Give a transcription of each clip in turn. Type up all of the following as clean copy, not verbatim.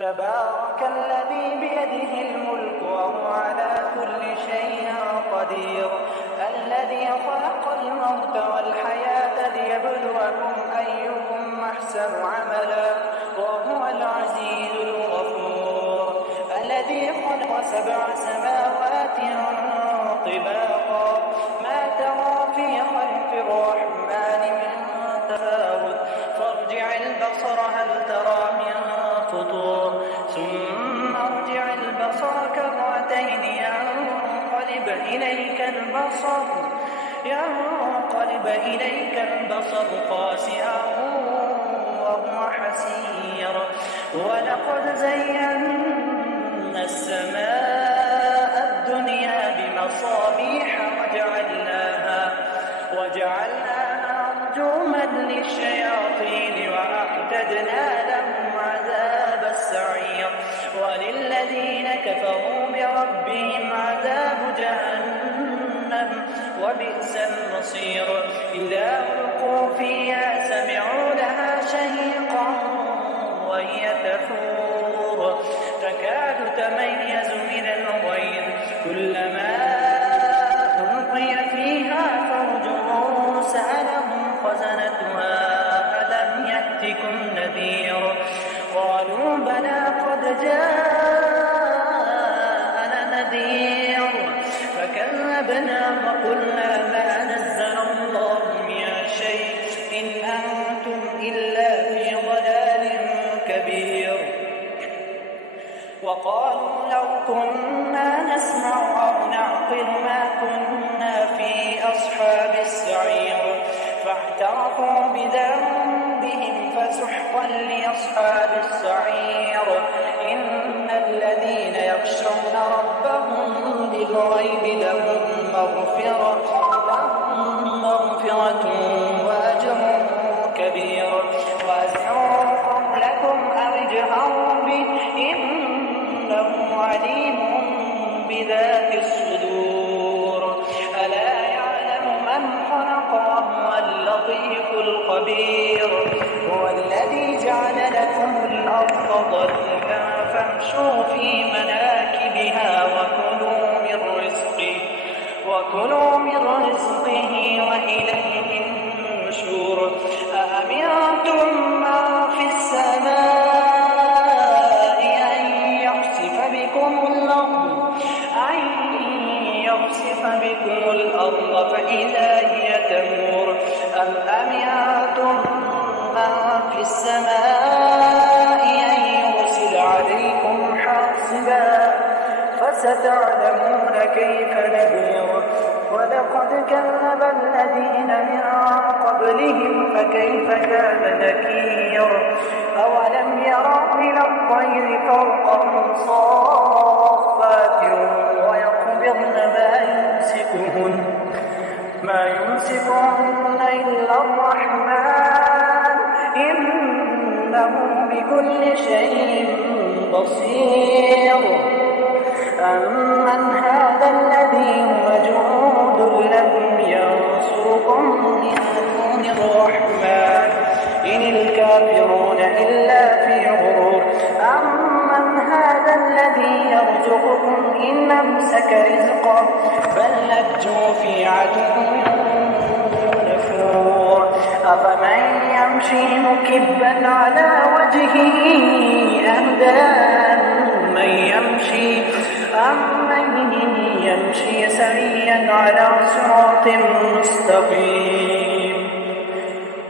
تبارك الذي بيده الملك وهو على كل شيء قدير الذي خلق الموت والحياة ليبلوكم أيكم أحسن عملا وهو العزيز الغفور الذي خلق 7 سماوات طباقا ما ترى في خلق الرحمن من تفاوت فارجع البصر هل ترى من فطور ثم ارجع البصر كرتين ينقلب إليك البصر خاسئا وهو حسير ولقد زينا السماء الدنيا بمصابيح وجعلناها رجوما للشياطين وأعتدنا لهم عذاب السعير وللذين كفروا بربهم عذاب جهنم وبئس المصير إذا ألقوا فيها سمعوا لها شهيقا وهي تفور تكاد تميز من الغيظ كلما ألقي فيها فوج سألهم خزنتها ألم يأتكم نذير قالوا بلى قد جاءنا نذير فكذبنا وقلنا ما نزل الله من شيء إن أنتم إلا في ضلال كبير وقالوا لو كنا نسمع أو نعقل ما كنا في أصحاب السعير فاعترفوا بذنبهم فسحقا لأصحاب السعير إن الذين يخشون ربهم بالغيب لهم مغفرة وأجر كبير وأسروا قولكم أو اجهروا به إنه عليم بذات الصدور ألا يعلم من خلق وهو اللطيف الخبير هو الذي جعل لكم الأرض ظللا فامشوا في مناكبها وكلوا من رزقه وإليه النشور أأمنتم من في السماء أن يخسف بكم الأرض فإذا هي تمور أم أمنتم من في السماء أن يرسل عليكم حاصبا فستعلمون كيف نذير ولقد كذب الذين من قبلهم فكيف كان نكير أولم يروا إلى الطير فوقهم صافات ويقبضن ما يمسكهن إلا الرحمن إنه بكل شيء بصير أمن هذا الذي هو جند لكم ينصركم من دون الرحمن إن الكافرون إلا في غرور أمن هذا الذي يرزقكم إن أمسك رزقه بل لجوا في عدو نفور أفمن يمشي مكبا على وجهه أهدى أمن يمشي سريا على صراط مستقيم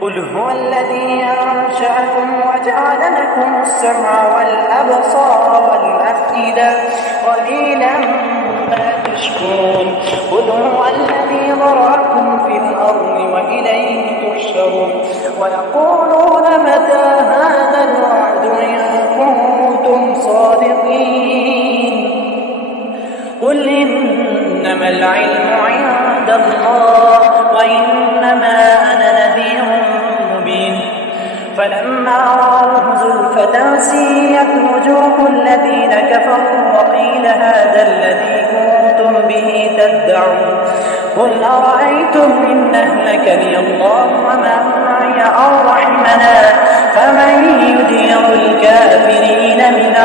قل هو الذي أنشأكم وجعل لكم السمع والأبصار والأفئدة قليلا ما تشكرون قل هو الذي ذرأكم في الأرض وإليه تحشرون ويقولون متى هذا الوعد إن كنتم صادقين قل إنما العلم عند الله وإنما أنا نذير مبين فلما رأوه زلفة سيئت وجوه الذين كفروا وقيل هذا الذي كنتم به تدعون قل أرأيتم إن أهلكني الله ومن معي أو رحمنا فمن يدير الكافرين من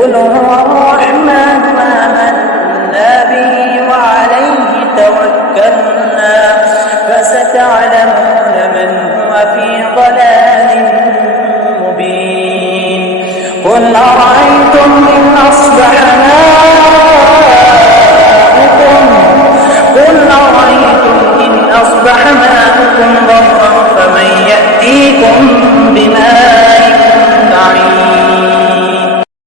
قل هو الرحمن آمنا به وعليه توكلنا فستعلمون من هو في ضلال مبين قل أرأيتم إن أصبح ماؤكم